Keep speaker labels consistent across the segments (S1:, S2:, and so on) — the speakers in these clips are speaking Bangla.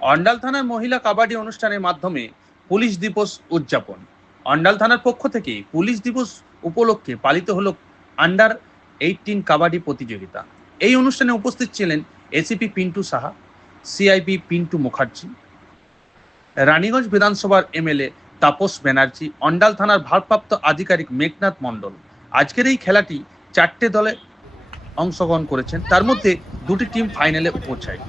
S1: অন্ডাল থানার মহিলা কাবাডি অনুষ্ঠানের মাধ্যমে পুলিশ দিবস উদযাপন। অন্ডাল থানার পক্ষ থেকে পুলিশ দিবস উপলক্ষে পালিত হল আন্ডার এইটিন কাবাডি প্রতিযোগিতা। এই অনুষ্ঠানে উপস্থিত ছিলেন এসিপি পিন্টু সাহা সিআইপি পিন্টু মুখার্জি, রানীগঞ্জ বিধানসভার এমএলএ তাপস ব্যানার্জি, অন্ডাল থানার ভারপ্রাপ্ত আধিকারিক মেঘনাথ মণ্ডল। আজকের এই খেলাটি চারটে দলে অংশগ্রহণ করেছেন। তার মধ্যে দুটি টিম ফাইনালে পৌঁছায়।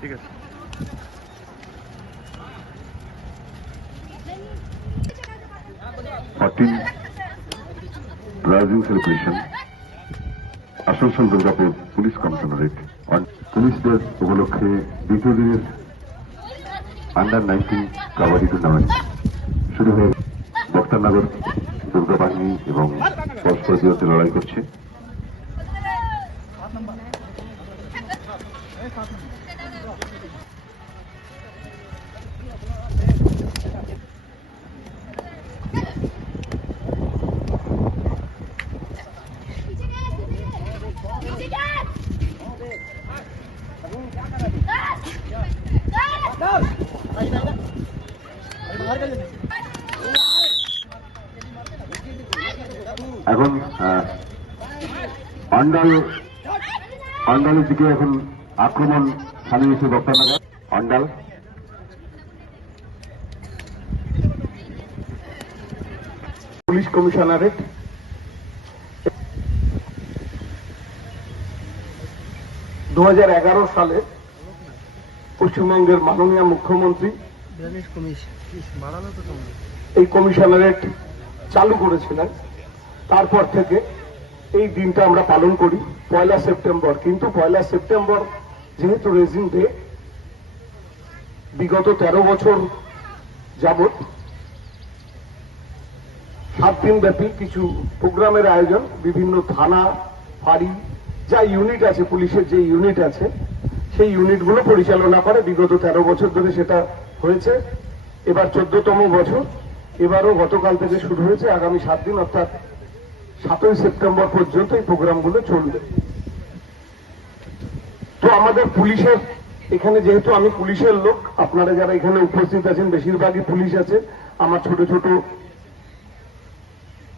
S1: ঠিক আছে।
S2: আসানসোল দুর্গাপুর পুলিশ কমিশনারেট পুলিশদের উপলক্ষে দ্বিতীয় দিনের আন্ডার নাইনটিন কাবাডি টুর্নামেন্ট শুরু হয়ে বক্তারনগর দুর্গা বাহিনী এবং পরস্পর বিরুদ্ধে লড়াই করছে। এখন আহ, অন্ডাল অন্ডালের দিকে এখন আক্রমণ চালিয়েছে বক্তারনগর অন্ডাল।
S3: Police commissionerate. দু হাজার এগারো সালে পশ্চিমবঙ্গের মাননীয় মুখ্যমন্ত্রী এই কমিশনারেট চালু করেছিলেন। তারপর থেকে এই দিনটা আমরা পালন করি, পয়লা সেপ্টেম্বর। কিন্তু পয়লা সেপ্টেম্বর যেহেতু রেজিং ডে বিগত তেরো বছর যাবত সাত দিন ব্যাপী কিছু প্রোগ্রামের আয়োজন, বিভিন্ন থানা, ফাঁড়ি, যা ইউনিট আছে, পুলিশের যে ইউনিট আছে, সেই ইউনিটগুলো পরিচালনা করে। বিগত তেরো বছর ধরে সেটা হয়েছে। এবার চোদ্দতম বছর। এবারও গতকাল থেকে শুরু হয়েছে। আগামী সাত দিন, অর্থাৎ সাতই সেপ্টেম্বর পর্যন্ত এই প্রোগ্রামগুলো চলবে। তো আমাদের পুলিশের, এখানে যেহেতু আমি পুলিশের লোক, আপনারা যারা এখানে উপস্থিত আছেন, বেশিরভাগই পুলিশ আছে। আমার ছোট ছোট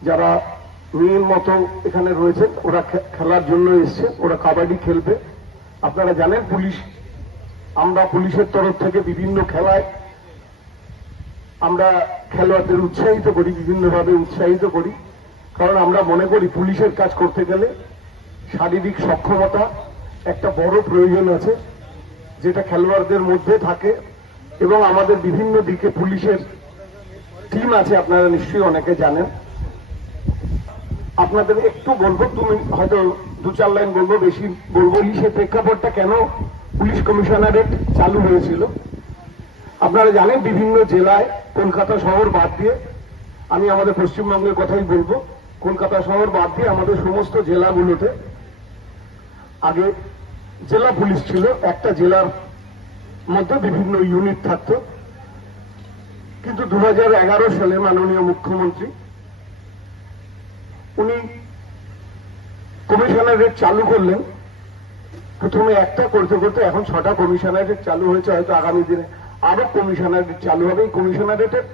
S3: যারা মেয়ের মতো এখানে রয়েছেন, ওরা খেলার জন্য এসছে, ওরা কাবাডি খেলবে। আপনারা জানেন পুলিশ, আমরা পুলিশের তরফ থেকে বিভিন্ন খেলায় আমরা খেলোয়াড়দের উৎসাহিত করি, বিভিন্নভাবে উৎসাহিত করি। কারণ আমরা মনে করি পুলিশের কাজ করতে গেলে শারীরিক সক্ষমতা একটা বড় প্রয়োজন আছে, যেটা খেলোয়াড়দের মধ্যে থাকে এবং আমাদের বিভিন্ন দিকে পুলিশের টিম আছে, আপনারা নিশ্চয়ই অনেকে জানেন। আপনাদের একটু বলব, তুমি হয়তো দু চার লাইন বলব, বেশি বলব সে প্রেক্ষাপটটা কেন পুলিশ কমিশনারেট চালু হয়েছিল? আপনারা জানেন, বিভিন্ন জেলায় কলকাতা শহর বাদ দিয়ে, আমি আমাদের পশ্চিমবঙ্গের কথাই বলব, কলকাতা শহর বাদ দিয়ে আমাদের সমস্ত জেলাগুলোতে আগে জেলা পুলিশ ছিল, একটা জেলার মধ্যে বিভিন্ন ইউনিট থাকতো। কিন্তু দু হাজার এগারো সালে মাননীয় মুখ্যমন্ত্রী, উনি কমিশনারেট চালু করলেন। প্রথমে একটা করতে করতে এখন ছটা কমিশনারেট চালু হয়েছে, হয়তো আগামী দিনে আরও কমিশনারেট চালু হবে। এই কমিশনারেটের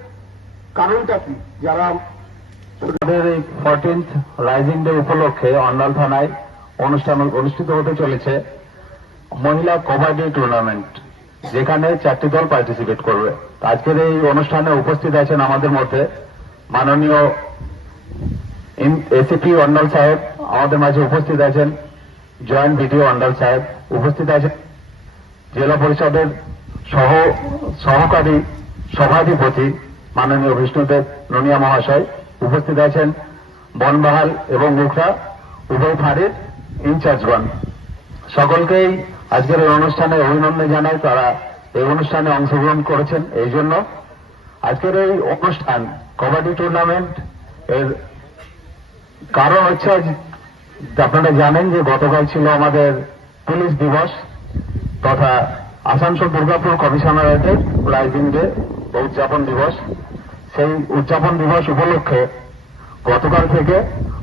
S3: কারণটা কি? যারা
S4: এই ফোরটিন্থ রাইজিং ডে উপলক্ষে অন্ডাল থানায় অনুষ্ঠান অনুষ্ঠিত হতে চলেছে। মহিলা কবাডি টুর্নামেন্ট, যেখানে চারটি দল পার্টিসিপেট করবে। আজকের এই অনুষ্ঠানে উপস্থিত আছেন আমাদের মধ্যে মাননীয় এসিপি অন্ডাল সাহেব, আমাদের মাঝে উপস্থিত আছেন জয়েন্ট ভিডিও অন্ডাল সাহেব, উপস্থিত আছেন জেলা পরিষদের সহ, সহকারী সভাধিপতি মাননীয় বিষ্ণুদেব ননিয়া মহাশয়, উপস্থিত আছেন বনবাহাল এবং মুখরা উভয় ফাঁড়ির ইনচার্জগণ। সকলকেই আজকের এই অনুষ্ঠানে অভিনন্দন জানাই তারা এই অনুষ্ঠানে অংশগ্রহণ করেছেন। এই জন্য আজকের এই অনুষ্ঠান, কবাডি টুর্নামেন্ট এর কারণ হচ্ছে আপনারা জানেন যে গতকাল ছিল আমাদের পুলিশ দিবস তথা আসানসোল দুর্গাপুর কমিশনারেটের রাইজিং ডে, উদযাপন দিবস। সেই উদযাপন দিবস উপলক্ষে গতকাল থেকে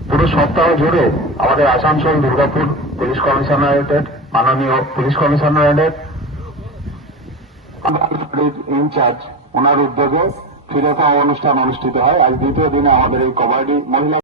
S4: পুরো সপ্তাহ জুড়ে আমাদের আসানসোল দুর্গাপুর পুলিশ কমিশনারেটের মাননীয় পুলিশ কমিশনারের ইনচার্জ, ওনার উদ্যোগে ফিরে পাওয়া অনুষ্ঠান অনুষ্ঠিত হয়। আজ দ্বিতীয় দিনে আমাদের এই কবাডি মহিলা